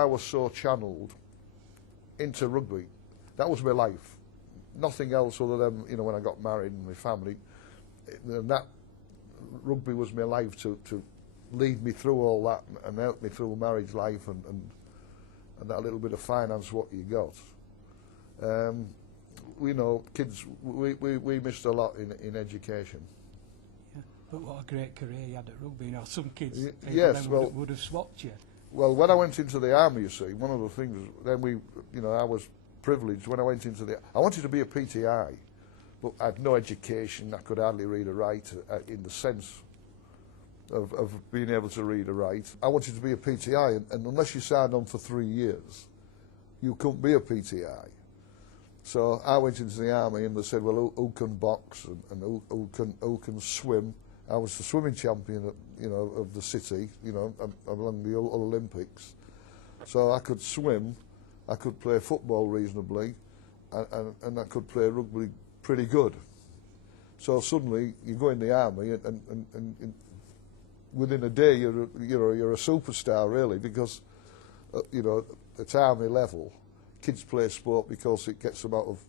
I was so channelled into rugby. That was my life. Nothing else other than, you know, when I got married and my family, and that rugby was my life to lead me through all that and help me through marriage life and that little bit of finance what you got. You know, kids, we missed a lot in education. Yeah, but what a great career you had at rugby. You know, some kids yes, would have swapped you. Well, when I went into the army, you see, one of the things, then you know, I was privileged when I went into I wanted to be a PTI, but I had no education. I could hardly read or write in the sense of being able to read or write. I wanted to be a PTI, and unless you signed on for 3 years, you couldn't be a PTI. So I went into the army, and they said, well, who can box and who can swim? I was the swimming champion, of the city, along the Olympics. So I could swim, I could play football reasonably, and I could play rugby pretty good. So suddenly you go in the army, and within a day you're a superstar really, because at army level, kids play sport because it gets them out of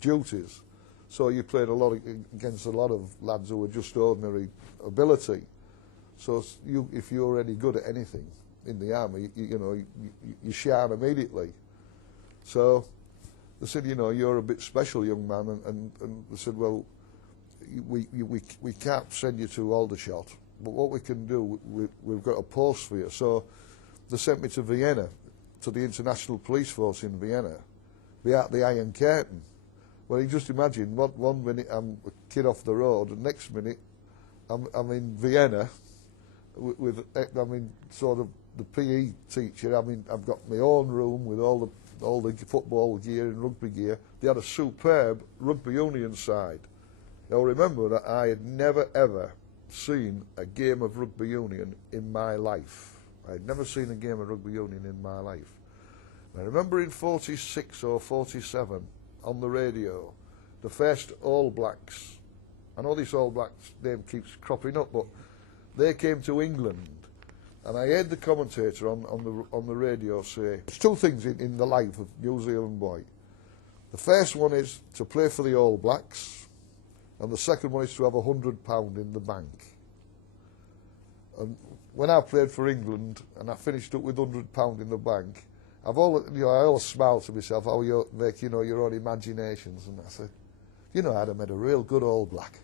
duties. So you played against a lot of lads who were just ordinary ability. So if you're any good at anything in the army, you shine immediately. So they said, you're a bit special, young man, and they said, well, we can't send you to Aldershot, but what we can do, we've got a post for you. So they sent me to Vienna, to the International Police Force in Vienna, behind the Iron Curtain. Well, you just imagine, one minute I'm a kid off the road, and next minute I'm in Vienna with sort of the PE teacher. I've got my own room with all the football gear and rugby gear. They had a superb rugby union side. Now remember that I had never ever seen a game of rugby union in my life. I had never seen a game of rugby union in my life. I remember in 46 or 47, on the radio, the first All Blacks. I know this All Blacks name keeps cropping up, but they came to England, and I heard the commentator on the radio say, there's two things in the life of New Zealand boy. The first one is to play for the All Blacks, and the second one is to have £100 in the bank. And when I played for England and I finished up with £100 in the bank, I always smile to myself how you make your own imaginations, and I said, I'd have made a real good All Black.